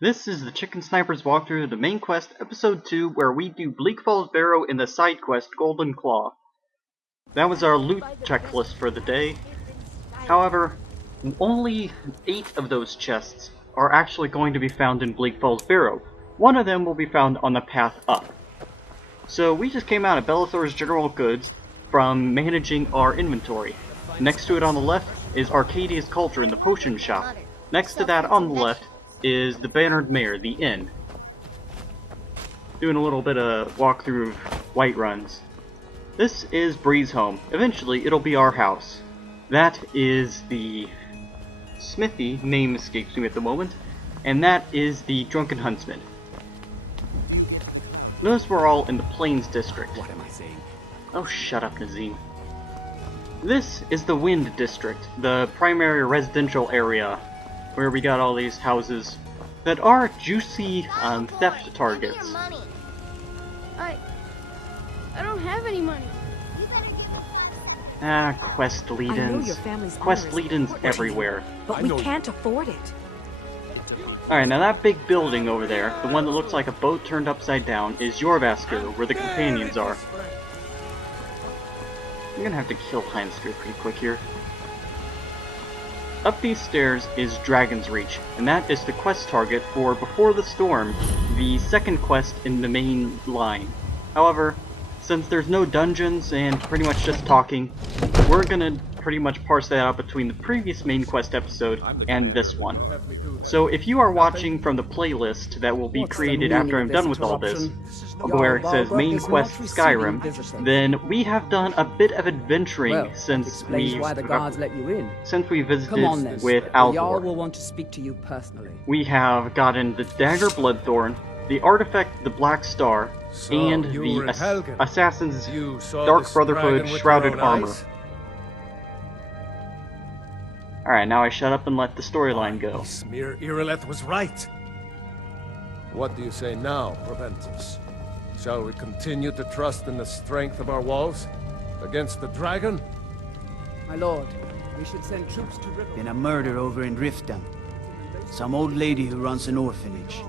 This is the Chicken Sniper's walkthrough of the main quest, episode 2, where we do Bleak Falls Barrow in the side quest, Golden Claw. That was our loot checklist for the day. However, only 8 of those chests are actually going to be found in Bleak Falls Barrow. One of them will be found on the path up. So we just came out of Bellathor's General Goods from managing our inventory. Next to it on the left is Arcadia's Cauldron, the potion shop. Next to that on the left is the Bannered Mare, the inn. Doing a little bit of walkthrough of White Runs. This is Bree's home. Eventually, it'll be our house. That is the smithy, name escapes me at the moment, and that is the Drunken Huntsman. Notice we're all in the Plains District. What am I saying? Oh, shut up, Nazim. This is the Wind District, the primary residential area, where we got all these houses that are juicy theft targets. I don't have any money. Ah, quest lead-ins. Quest lead-ins everywhere. But we can't afford it. Alright, now that big building over there, the one that looks like a boat turned upside down, is Jorvaskr, where the companions are. I'm gonna have to kill Hansker pretty quick here. Up these stairs is Dragon's Reach, and that is the quest target for Before the Storm, the second quest in the main line. However, since there's no dungeons and pretty much just talking, we're gonna pretty much parse that out between the previous main quest episode and this one. So if you are watching from the playlist that will be created after I'm done with all this, where it says main quest Skyrim, then we have done a bit of adventuring since we visited with Alvor. will want to speak to you personally. We have gotten the Dagger Bloodthorn, the artifact the Black Star, and the Assassin's Dark Brotherhood Shrouded Armor. Alright, now I shut up and let the storyline go. Smear Irileth was right. What do you say now, Proventus? Shall we continue to trust in the strength of our walls against the dragon? My lord, we should send troops to River. Been a murder over in Riften. Some old lady who runs an orphanage.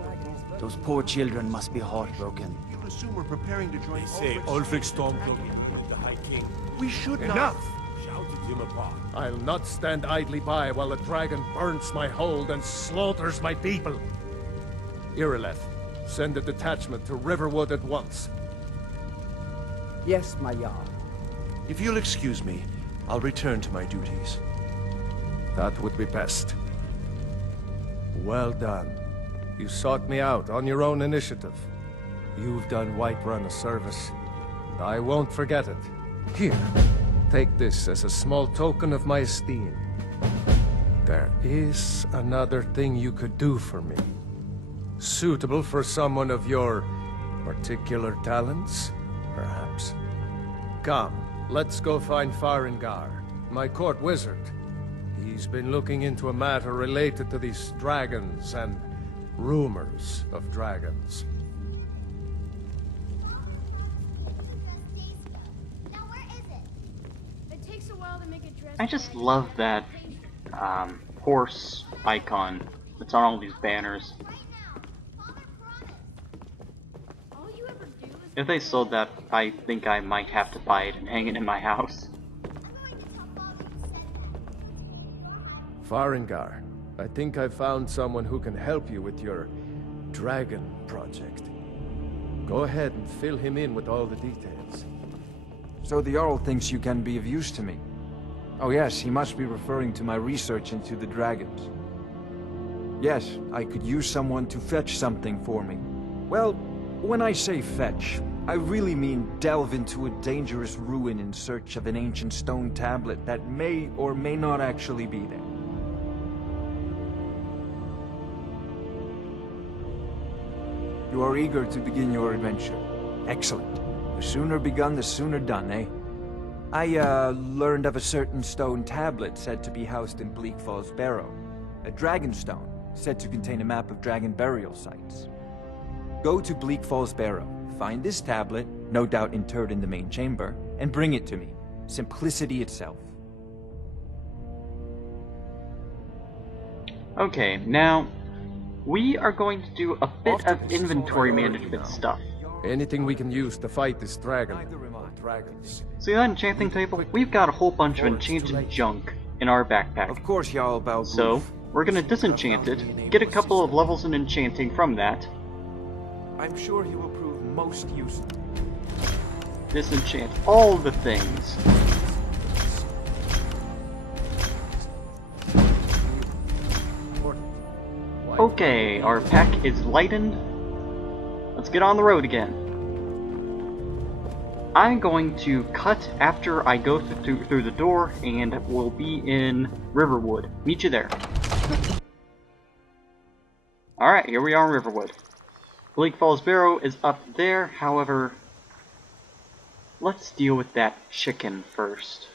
Those poor children must be heartbroken. You assume we're preparing to join. They say Ulfric Stormcloak with the High King. We should not. Enough! Shouted him upon. I'll not stand idly by while the dragon burns my hold and slaughters my people. Irileth, send a detachment to Riverwood at once. Yes, my Jarl. If you'll excuse me, I'll return to my duties. That would be best. Well done. You sought me out on your own initiative. You've done Whiterun a service, and I won't forget it. Here, take this as a small token of my esteem. There is another thing you could do for me. Suitable for someone of your particular talents, perhaps. Come, let's go find Farengar, my court wizard. He's been looking into a matter related to these dragons and rumors of dragons. I just love that horse icon that's on all these banners. If they sold that, I think I might have to buy it and hang it in my house. Farengar, I think I found someone who can help you with your dragon project. Go ahead and fill him in with all the details. So the Jarl thinks you can be of use to me. Oh yes, he must be referring to my research into the dragons. Yes, I could use someone to fetch something for me. Well, when I say fetch, I really mean delve into a dangerous ruin in search of an ancient stone tablet that may or may not actually be there. You are eager to begin your adventure. Excellent. The sooner begun, the sooner done, eh? I, learned of a certain stone tablet said to be housed in Bleak Falls Barrow. A dragon stone, said to contain a map of dragon burial sites. Go to Bleak Falls Barrow, find this tablet, no doubt interred in the main chamber, and bring it to me. Simplicity itself. Okay, now, we are going to do a bit of inventory management stuff. Anything we can use to fight this dragon or dragons. See that enchanting table? We've got a whole bunch of enchanted junk in our backpack. Of course, Jarl Balgoof. So, we're gonna disenchant it, get a couple of levels in enchanting from that. I'm sure he will prove most useful. Disenchant all the things. Okay, our pack is lightened. Let's get on the road again. I'm going to cut after I go through the door, and we'll be in Riverwood. Meet you there. Alright, here we are in Riverwood. Bleak Falls Barrow is up there, however, let's deal with that chicken first.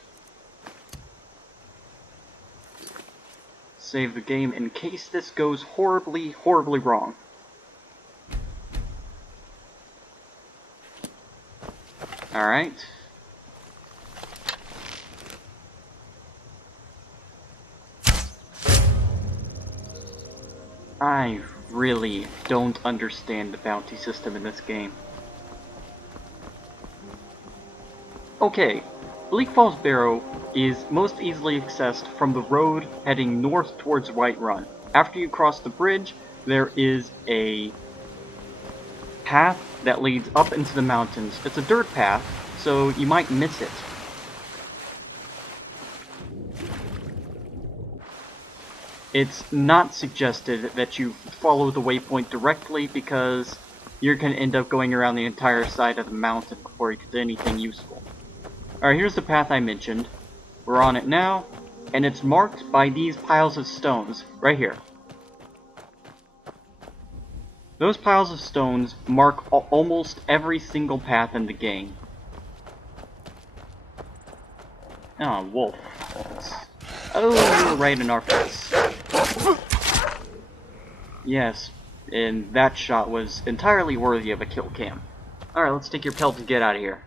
Save the game in case this goes horribly, horribly wrong. Alright. I really don't understand the bounty system in this game. Okay, Bleak Falls Barrow is most easily accessed from the road heading north towards Whiterun. After you cross the bridge, there is a path that leads up into the mountains. It's a dirt path, so you might miss it. It's not suggested that you follow the waypoint directly because you're going to end up going around the entire side of the mountain before you get to anything useful. Alright, here's the path I mentioned. We're on it now, and it's marked by these piles of stones, right here. Those piles of stones mark almost every single path in the game. Ah, wolf. Oh, you're right in our face. Yes, and that shot was entirely worthy of a kill cam. Alright, let's take your pelt and get out of here.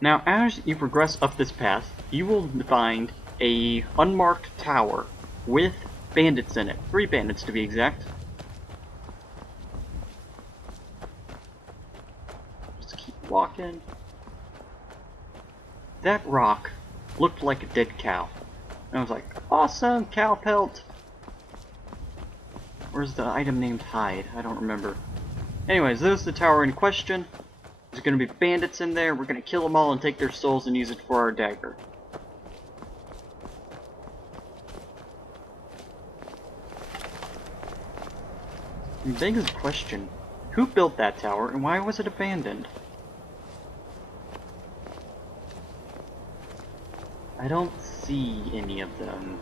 Now, as you progress up this path, you will find a unmarked tower with bandits in it. 3 bandits to be exact. Just keep walking. That rock looked like a dead cow. And I was like, awesome, cow pelt! Where's the item named hide? I don't remember. Anyways, there's the tower in question. There's gonna be bandits in there. We're gonna kill them all and take their souls and use it for our dagger. And begs the question, who built that tower and why was it abandoned? I don't see any of them.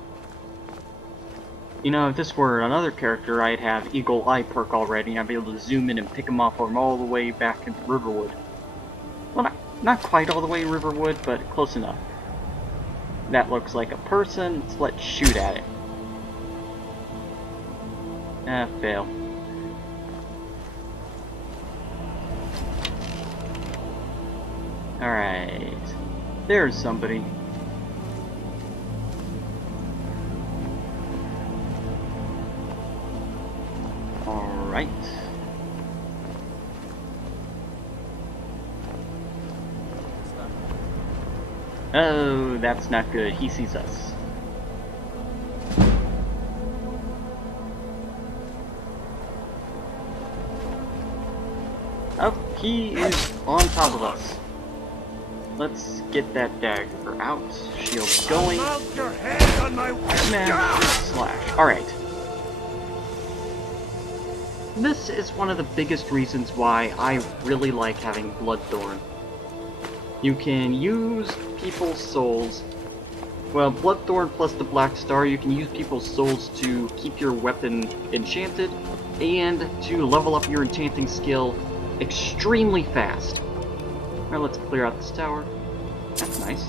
You know, if this were another character, I'd have Eagle Eye perk already, and I'd be able to zoom in and pick them off from all the way back in Riverwood. Well, not quite all the way in Riverwood, but close enough. That looks like a person, so let's shoot at it. Ah, fail. Alright. There's somebody. Alright. Oh, that's not good. He sees us. Oh, he is on top of us. Let's get that dagger out. Shield going. Smash. Slash. Alright. This is one of the biggest reasons why I really like having Bloodthorn. You can use people's souls. Well, Bloodthorn plus the Black Star, you can use people's souls to keep your weapon enchanted and to level up your enchanting skill extremely fast. Alright, let's clear out this tower. That's nice.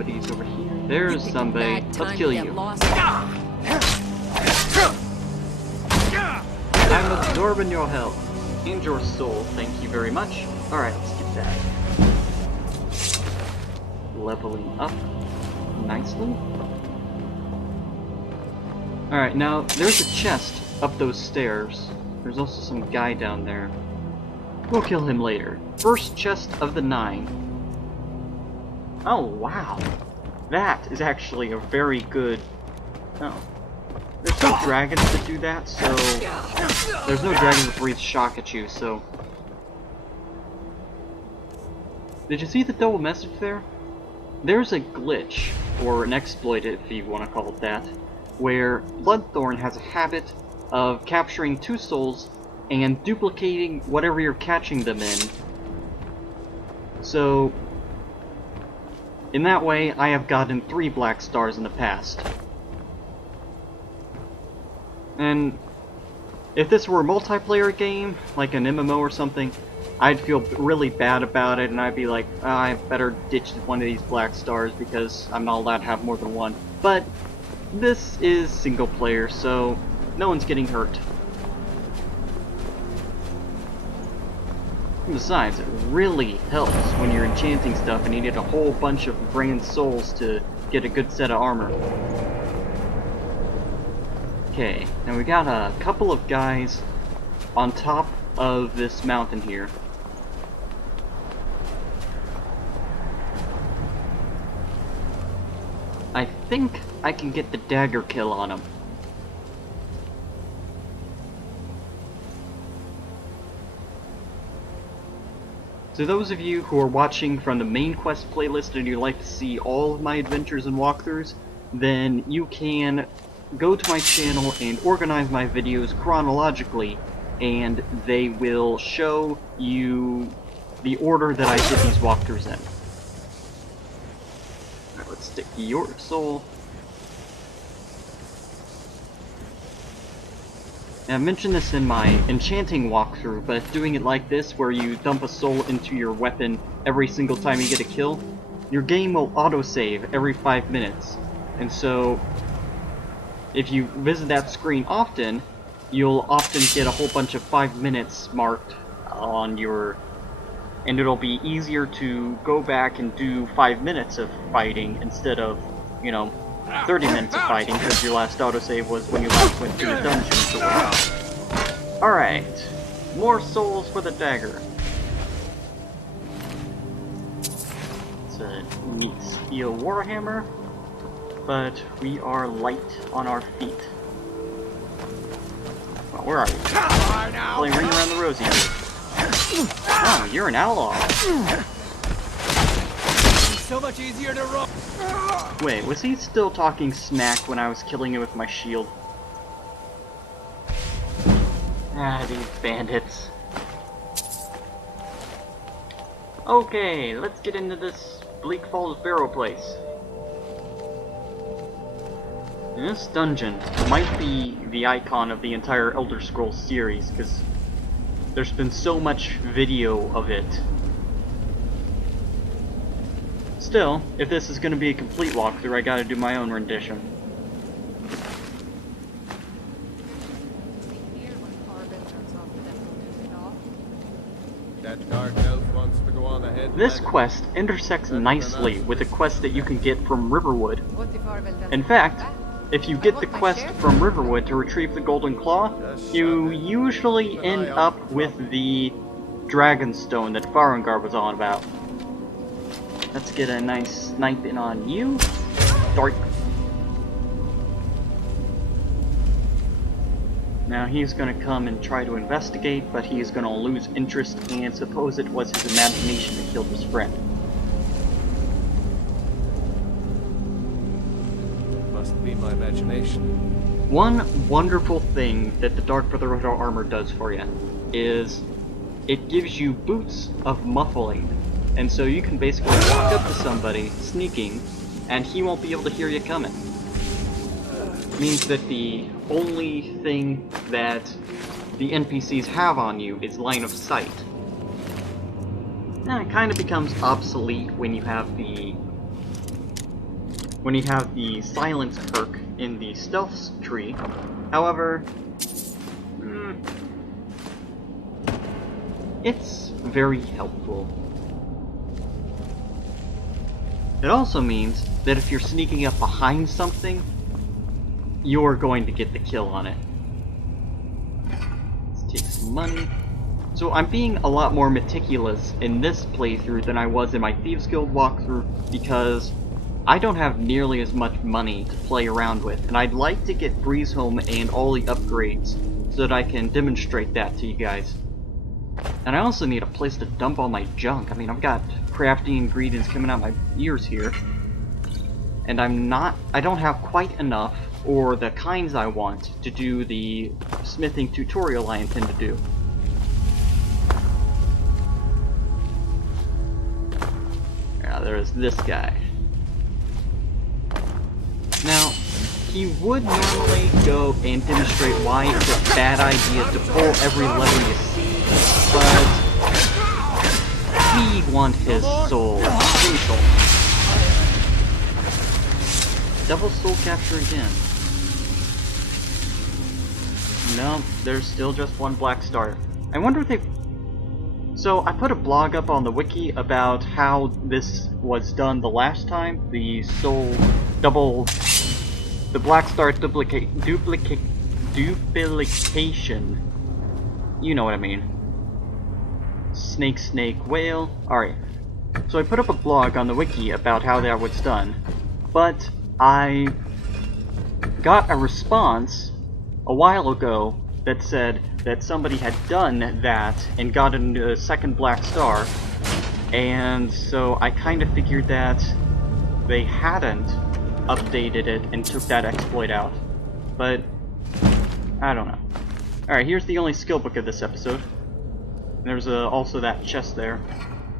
nobody's over here. There's somebody. Bad Let's time kill to get you. lost. I'm absorbing your health and your soul. Thank you very much. Alright, let's get that. Leveling up nicely. Alright, now there's a chest up those stairs. There's also some guy down there. We'll kill him later. First chest of the 9. Oh, wow. That is actually a very good... Oh. There's no dragons that do that, so... There's no dragons that breathe shock at you, so... Did you see the double message there? There's a glitch, or an exploit if you want to call it that, where Bloodthorn has a habit of capturing 2 souls and duplicating whatever you're catching them in. So, in that way, I have gotten 3 black stars in the past. And if this were a multiplayer game, like an MMO or something, I'd feel really bad about it, and I'd be like, I better ditch one of these black stars because I'm not allowed to have more than one. But this is single player, so no one's getting hurt. And besides, it really helps when you're enchanting stuff and you need a whole bunch of brand souls to get a good set of armor. Okay, now we got a couple of guys on top of this mountain here. I think I can get the dagger kill on him. So those of you who are watching from the main quest playlist and you'd like to see all of my adventures and walkthroughs, then you can go to my channel and organize my videos chronologically, and they will show you the order that I did these walkthroughs in. Alright, let's stick your soul. Now, I mentioned this in my enchanting walkthrough, but doing it like this, where you dump a soul into your weapon every single time you get a kill, your game will autosave every 5 minutes. And so, if you visit that screen often, you'll often get a whole bunch of 5 minutes marked on your... And it'll be easier to go back and do 5 minutes of fighting instead of, you know, 30 minutes of fighting, because your last autosave was when you last went to the dungeon. Alright, more souls for the dagger. It's a neat steel warhammer, but we are light on our feet. Well, where are you? Playing Ring Around the Rosie. Oh, you're an outlaw. So much easier to roll. Wait, was he still talking smack when I was killing him with my shield? Ah, these bandits. Okay, let's get into this Bleak Falls Barrow place. This dungeon might be the icon of the entire Elder Scrolls series, because there's been so much video of it. Still, if this is going to be a complete walkthrough, I gotta do my own rendition. That dark elf wants to go on ahead. This quest intersects nicely with the quest that you can get from Riverwood. In fact, if you get the quest from Riverwood to retrieve the Golden Claw, you usually end up with the Dragonstone that Farengar was on about. Let's get a nice snipe in on you. Dark. Now he's gonna come and try to investigate, but he's gonna lose interest and suppose it was his imagination that killed his friend. Must be my imagination. One wonderful thing that the Dark Brotherhood armor does for you is it gives you boots of muffling. And so you can basically walk up to somebody, sneaking, and he won't be able to hear you coming. It means that the only thing that the NPCs have on you is line of sight. Now, it kind of becomes obsolete when you have the when you have the silence perk in the stealth tree. However, it's very helpful. It also means that if you're sneaking up behind something, you're going to get the kill on it. Let's take some money. So I'm being a lot more meticulous in this playthrough than I was in my Thieves Guild walkthrough because I don't have nearly as much money to play around with, and I'd like to get Breeze Home and all the upgrades so that I can demonstrate that to you guys. And I also need a place to dump all my junk. I mean, I've got crafting ingredients coming out my ears here, and I don't have quite enough, or the kinds I want, to do the smithing tutorial I intend to do. Yeah, there's this guy. Now, he would normally go and demonstrate why it's a bad idea to pull every lever you see, but we want his soul. Free soul. Double soul capture again. No, there's still just one black star. I wonder if they've... So, I put a blog up on the wiki about how this was done the last time. The soul... The black star duplication. You know what I mean. Snake, whale. Alright. So I put up a blog on the wiki about how that was done. But I got a response a while ago that said that somebody had done that and gotten a second black star. And so I kind of figured that they hadn't updated it and took that exploit out. But I don't know. Alright, here's the only skill book of this episode. There's also that chest there.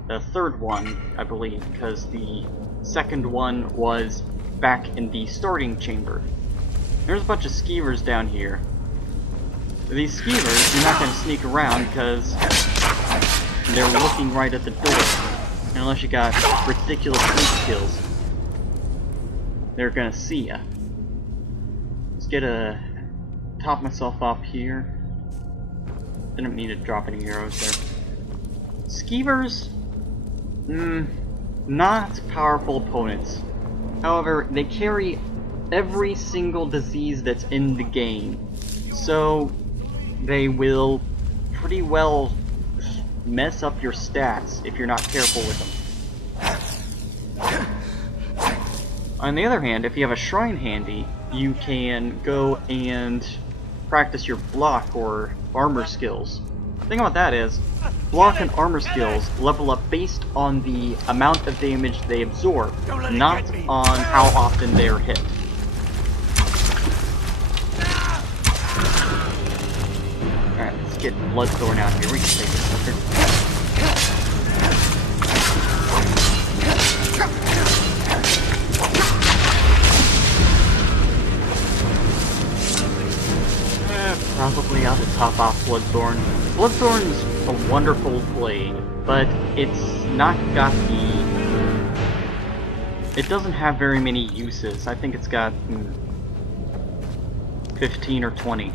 The third one, I believe, because the second one was back in the starting chamber. There's a bunch of skeevers down here. These skeevers, you're not going to sneak around because they're looking right at the door. Unless you got ridiculous sneak skills. They're gonna see ya. Let's get top myself up here. Didn't need to drop any arrows there. Skeevers, not powerful opponents. However, they carry every single disease that's in the game, so they will pretty well mess up your stats if you're not careful with them. On the other hand, if you have a shrine handy, you can go and practice your block or armor skills. The thing about that is, block and armor skills level up based on the amount of damage they absorb, not on how often they are hit. Alright, let's get Bloodthorn out here. We can take this sucker. Probably ought to top off Bloodthorn. Bloodthorn's a wonderful blade, but it's not got the... It doesn't have very many uses. I think it's got 15 or 20.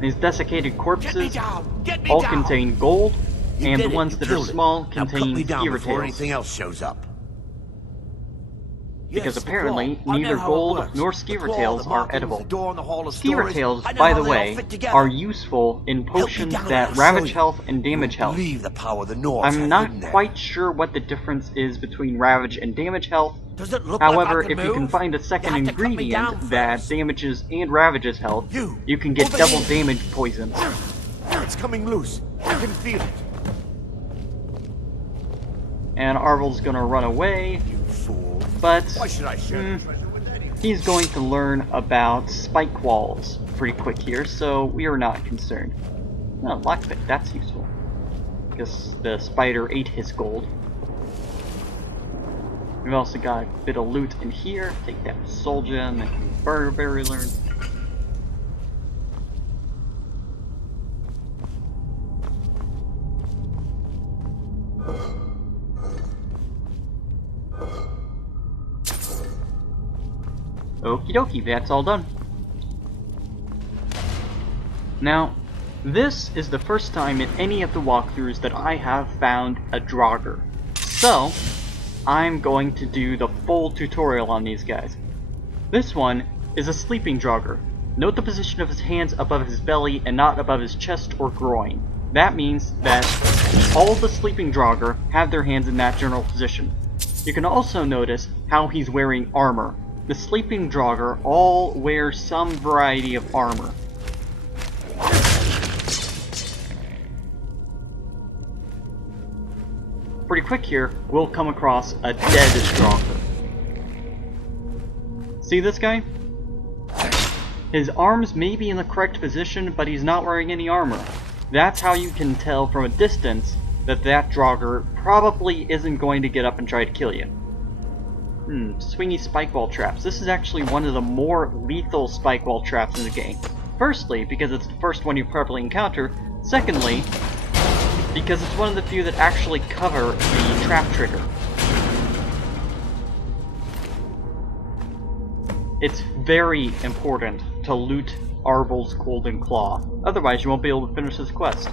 These desiccated corpses all contain gold, and the ones that are small contain skeever tails. Anything else shows up. Because apparently, neither gold nor skeever tails are edible. Skeever tails, by the way, are useful in potions that ravage health and damage health. I'm not quite sure what the difference is between ravage and damage health. However, if you can find a second ingredient that damages and ravages health, you can get double damage poisons. It's coming loose. I can feel it. And Arvel's gonna run away. But he's going to learn about spike walls pretty quick here, so we are not concerned. Oh, lockpick, that's useful. Because the spider ate his gold. We've also got a bit of loot in here. Take that soul gem and berry learn. Okie dokie, that's all done. Now, this is the first time in any of the walkthroughs that I have found a Draugr. So, I'm going to do the full tutorial on these guys. This one is a sleeping Draugr. Note the position of his hands above his belly and not above his chest or groin. That means that all the sleeping Draugr have their hands in that general position. You can also notice how he's wearing armor. The sleeping Draugr all wear some variety of armor. Pretty quick here, we'll come across a dead Draugr. See this guy? His arms may be in the correct position, but he's not wearing any armor. That's how you can tell from a distance that that Draugr probably isn't going to get up and try to kill you. Swingy spike wall traps. This is actually one of the more lethal spike wall traps in the game. Firstly, because it's the first one you probably encounter. Secondly, because it's one of the few that actually cover the trap trigger. It's very important to loot Arvel's Golden Claw, otherwise you won't be able to finish this quest.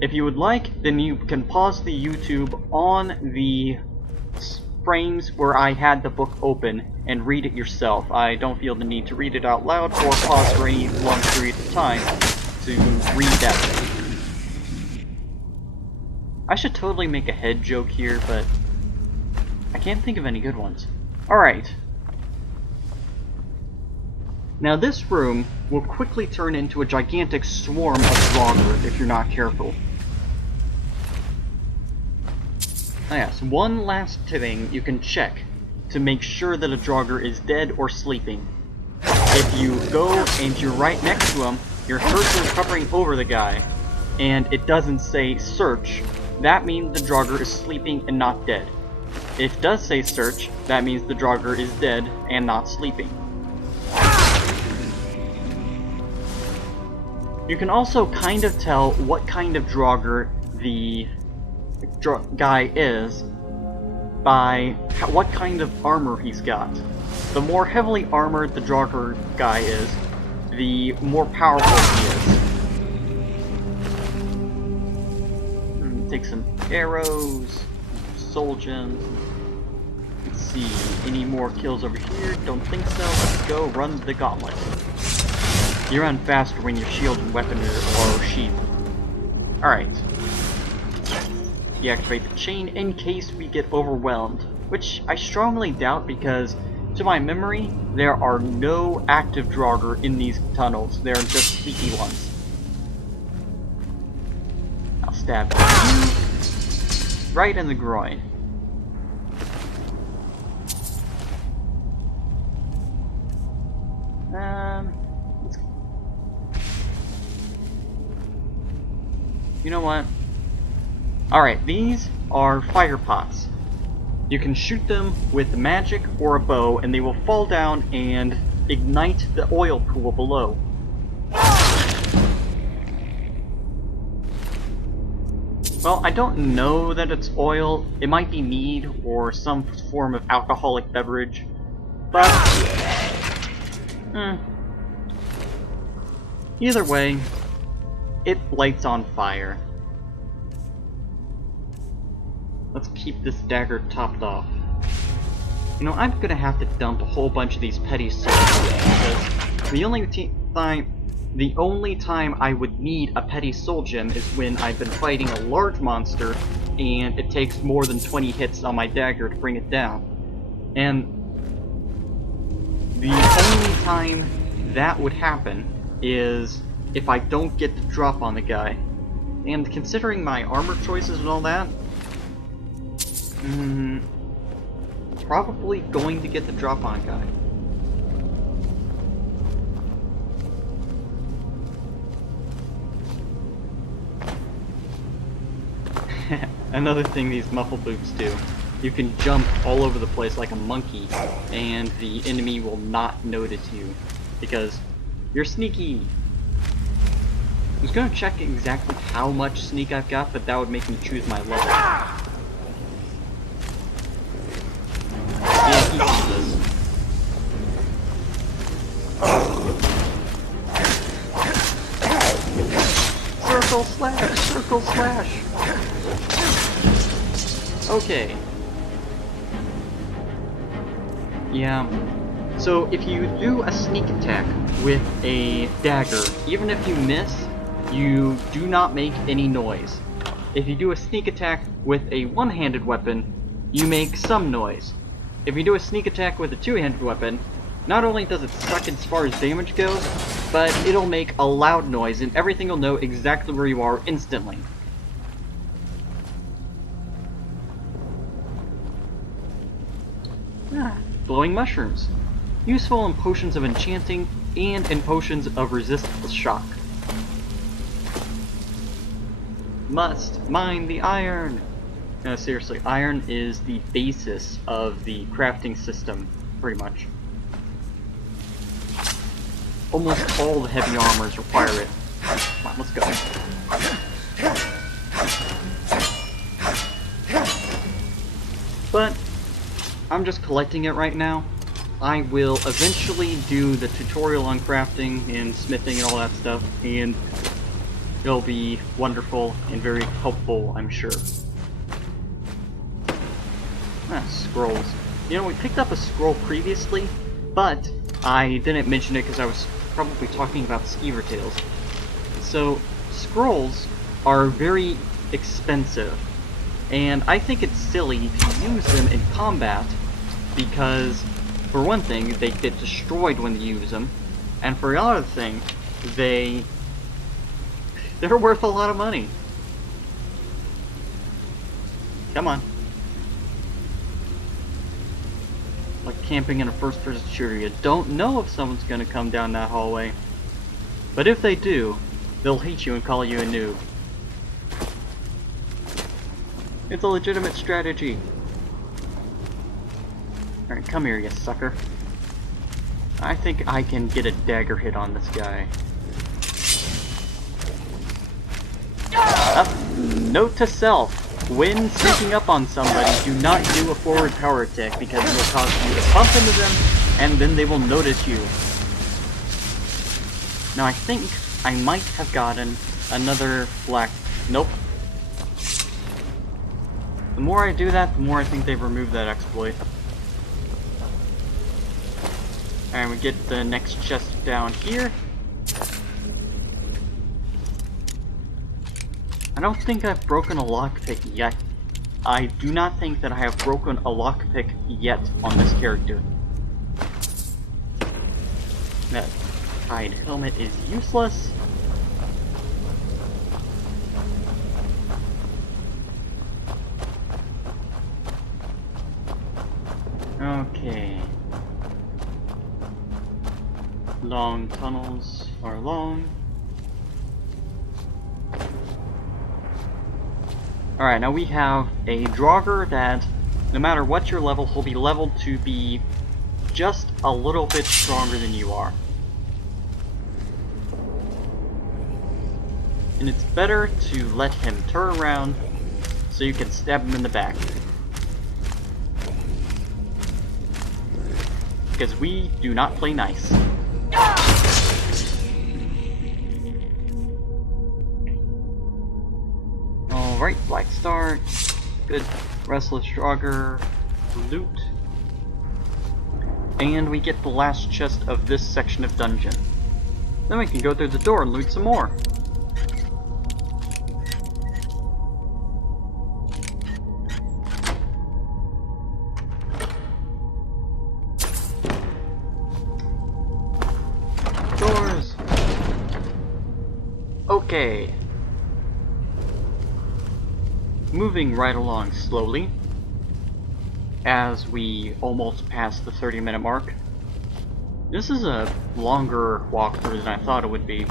If you would like, then you can pause the YouTube on the frames where I had the book open and read it yourself. I don't feel the need to read it out loud or pause for any long period of time to read that thing. I should totally make a head joke here, but I can't think of any good ones. Alright. Now this room will quickly turn into a gigantic swarm of Draugr if you're not careful. Now yes, one last thing you can check to make sure that a Draugr is dead or sleeping. If you go and you're right next to him, your cursor is hovering over the guy, and it doesn't say search, that means the Draugr is sleeping and not dead. If it does say search, that means the Draugr is dead and not sleeping. You can also kind of tell what kind of Draugr the guy is by what kind of armor he's got. The more heavily armored the Draugr guy is, the more powerful he is. Take some arrows, soul gems. Let's see, any more kills over here? Don't think so. Let's go run the gauntlet. You run faster when your shield and weapon are sheath. Alright. Deactivate the chain in case we get overwhelmed, which I strongly doubt because, to my memory, there are no active Draugr in these tunnels. They're just sleepy ones. I'll stab you right in the groin. You know what? Alright, these are fire pots. You can shoot them with magic or a bow, and they will fall down and ignite the oil pool below. Well, I don't know that it's oil. It might be mead or some form of alcoholic beverage, but either way, it lights on fire. Let's keep this dagger topped off. You know, I'm gonna have to dump a whole bunch of these petty souls because the only time I would need a petty soul gem is when I've been fighting a large monster and it takes more than 20 hits on my dagger to bring it down. And the only time that would happen is if I don't get the drop on the guy. And considering my armor choices and all that, probably going to get the drop on a guy. Another thing these muffle boots do, you can jump all over the place like a monkey, and the enemy will not notice you, because you're sneaky. I was going to check exactly how much sneak I've got, but that would make me choose my level. Yeah, easy this. Circle slash! Circle slash! Okay. Yeah. So if you do a sneak attack with a dagger, even if you miss, you do not make any noise. If you do a sneak attack with a one-handed weapon, you make some noise. If you do a sneak attack with a two-handed weapon, not only does it suck as far as damage goes, but it'll make a loud noise and everything will know exactly where you are instantly. Glowing mushrooms. Useful in potions of enchanting and in potions of resist shock. Must mine the iron! No, seriously, iron is the basis of the crafting system, pretty much. Almost all the heavy armors require it. Come on, let's go. But I'm just collecting it right now. I will eventually do the tutorial on crafting and smithing and all that stuff, and it'll be wonderful and very helpful, I'm sure. Scrolls. You know, we picked up a scroll previously, but I didn't mention it because I was probably talking about skeever tails. So, scrolls are very expensive, and I think it's silly to use them in combat because, for one thing, they get destroyed when you use them, and for another thing, they're worth a lot of money. Come on. Like camping in a first-person shooter, you don't know if someone's gonna come down that hallway. But if they do, they'll hate you and call you a noob. It's a legitimate strategy. Alright, come here, you sucker. I think I can get a dagger hit on this guy. Note to self. When sneaking up on somebody, do not do a forward power attack because it will cause you to bump into them, and then they will notice you. Now I think I might have gotten another black... Nope. The more I do that, the more I think they've removed that exploit. Alright, we get the next chest down here. I don't think I've broken a lockpick yet. I do not think that I have broken a lockpick yet on this character. That hide helmet is useless. Okay. Long tunnels are long. Alright, now we have a Draugr that, no matter what your level, will be leveled to be just a little bit stronger than you are. And it's better to let him turn around so you can stab him in the back. Because we do not play nice. Alright, Black Star, good Restless Draugr loot. And we get the last chest of this section of dungeon. Then we can go through the door and loot some more. Doors! Okay. Moving right along slowly, as we almost pass the 30-minute mark. This is a longer walkthrough than I thought it would be.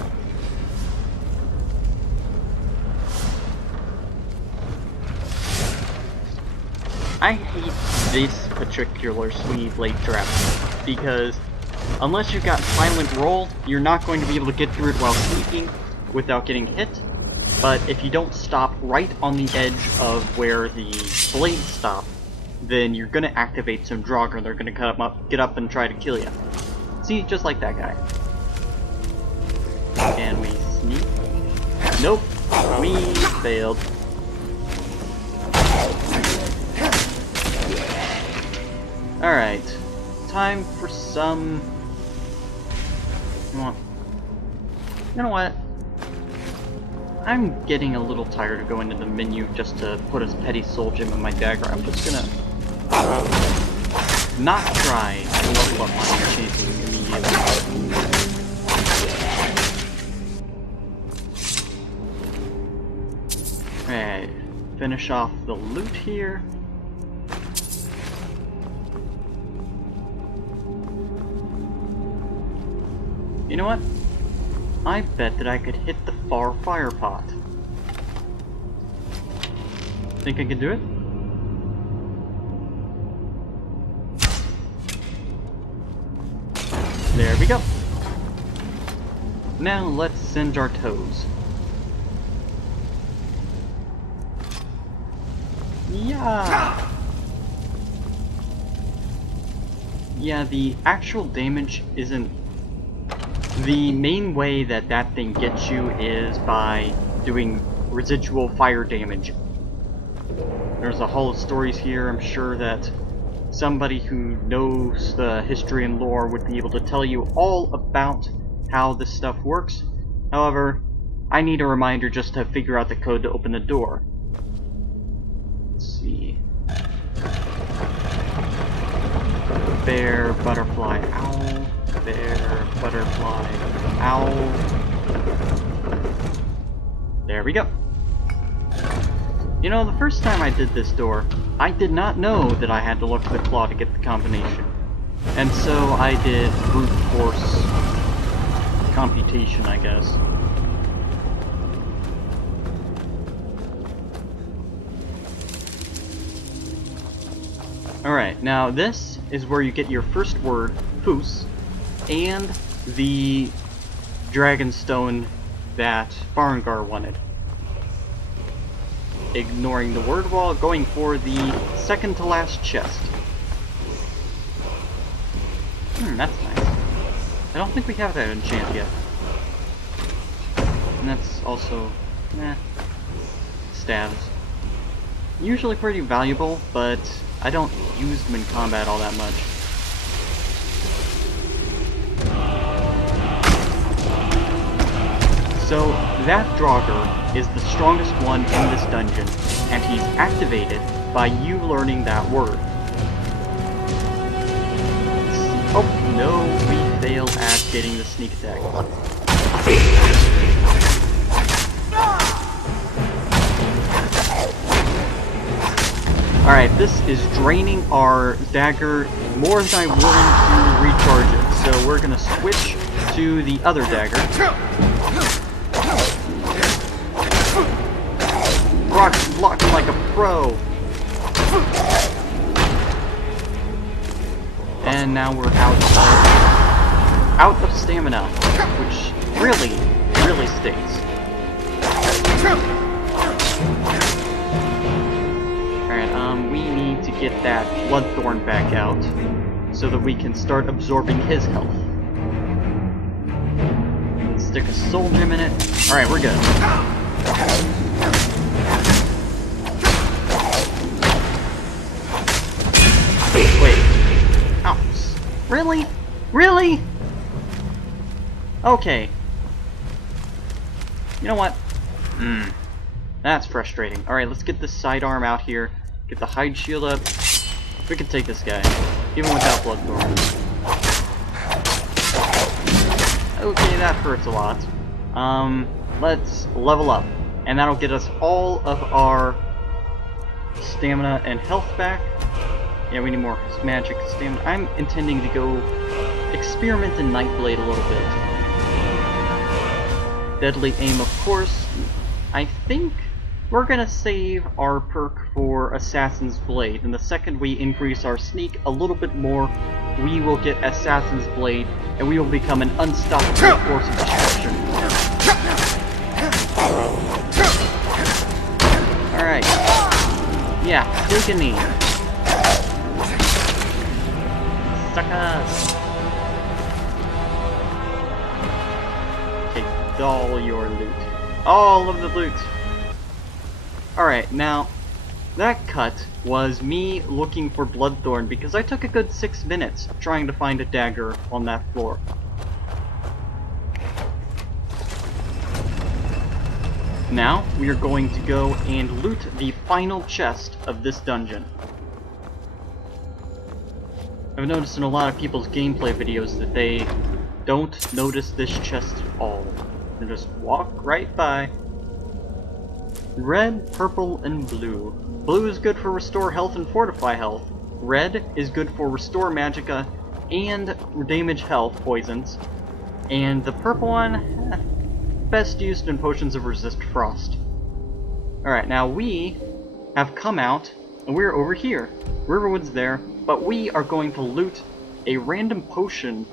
I hate this particular Sweeney Blade trap, because unless you've got silent roll, you're not going to be able to get through it while sneaking without getting hit. But if you don't stop right on the edge of where the blades stop, then you're going to activate some Draugr and they're going to get up and try to kill you. See, just like that guy. And we sneak. Nope. We failed. Alright. Time for some... You know what? I'm getting a little tired of going to the menu just to put a petty soul gem in my dagger. I'm just gonna not try to level up my enchanting immediately. Alright, finish off the loot here. You know what? I bet that I could hit the far fire pot. Think I can do it? There we go. Now let's singe our toes. Yeah. Yeah, the actual damage isn't... The main way that that thing gets you is by doing residual fire damage. There's a whole stories here. I'm sure that somebody who knows the history and lore would be able to tell you all about how this stuff works. However, I need a reminder just to figure out the code to open the door. Let's see. Bear, butterfly, owl. Bear, butterfly, owl. There we go. You know, the first time I did this door, I did not know that I had to look for the claw to get the combination. And so I did brute force computation, I guess. Alright, now this is where you get your first word, Foos, and the Dragonstone that Farengar wanted. Ignoring the word wall, going for the second to last chest. That's nice. I don't think we have that enchant yet. And that's also, stabs. Usually pretty valuable, but I don't use them in combat all that much. So, that Draugr is the strongest one in this dungeon, and he's activated by you learning that word. Oh, no, we fail at getting the sneak attack. Alright, this is draining our dagger more than I'm willing to recharge it, so we're gonna switch to the other dagger. Brock's blocking like a pro. And now we're out of stamina, which really stinks. Alright, we need to get that Bloodthorn back out so that we can start absorbing his health. Let's stick a soul gem in it. Alright, we're good. Wait. Ow. Really? Really? Okay. You know what? That's frustrating. Alright, let's get this sidearm out here. Get the hide shield up. We can take this guy. Even without Bloodthorn. Okay, that hurts a lot. Let's level up. And that'll get us all of our stamina and health back. Yeah, we need more magic stamina. I'm intending to go experiment in Nightblade a little bit. Deadly aim, of course. I think we're gonna save our perk for Assassin's Blade, and the second we increase our sneak a little bit more, we will get Assassin's Blade, and we will become an unstoppable force of destruction. Alright. Yeah, take a knee. Suckers! Take all your loot. All of the loot. Alright, now, that cut was me looking for Bloodthorn because I took a good 6 minutes trying to find a dagger on that floor. Now, we are going to go and loot the final chest of this dungeon. I've noticed in a lot of people's gameplay videos that they don't notice this chest at all. They just walk right by. Red, purple, and blue. Blue is good for restore health and fortify health. Red is good for restore magicka and damage health poisons. And the purple one, best used in potions of resist frost. Alright, now we have come out, and we're over here. Riverwood's there, but we are going to loot a random potion.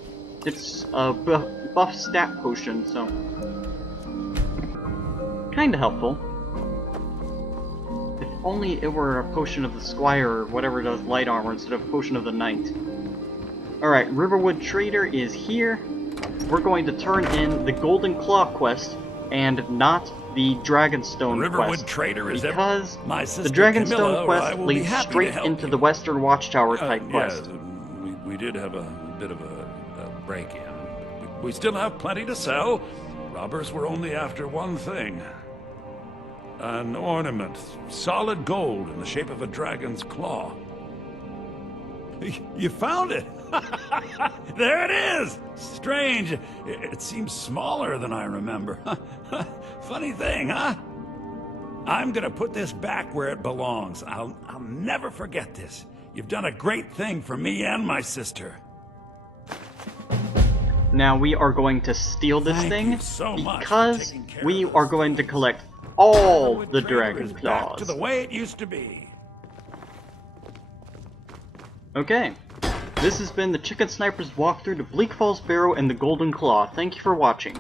It's a buff stat potion, so kinda helpful. If only it were a potion of the Squire or whatever does light armor instead of potion of the Knight. Alright, Riverwood Trader is here. We're going to turn in the Golden Claw quest and not the Dragonstone Riverwood quest, Trader is because my sister the Dragonstone Camilla, quest leads straight into the Western Watchtower type quest. Yeah, we did have a bit of a break-in. We still have plenty to sell. Robbers were only after one thing. An ornament, solid gold in the shape of a dragon's claw. You found it! There it is! Strange. It seems smaller than I remember. Funny thing, huh? I'm gonna put this back where it belongs. I'll never forget this. You've done a great thing for me and my sister. Now we are going to steal this Thank thing you so much for because taking care we of are us. going to collect all Riverwood the Trader dragon is back claws. to the way it used to be. Okay, this has been the Chicken Sniper's walkthrough to Bleak Falls Barrow and the Golden Claw. Thank you for watching.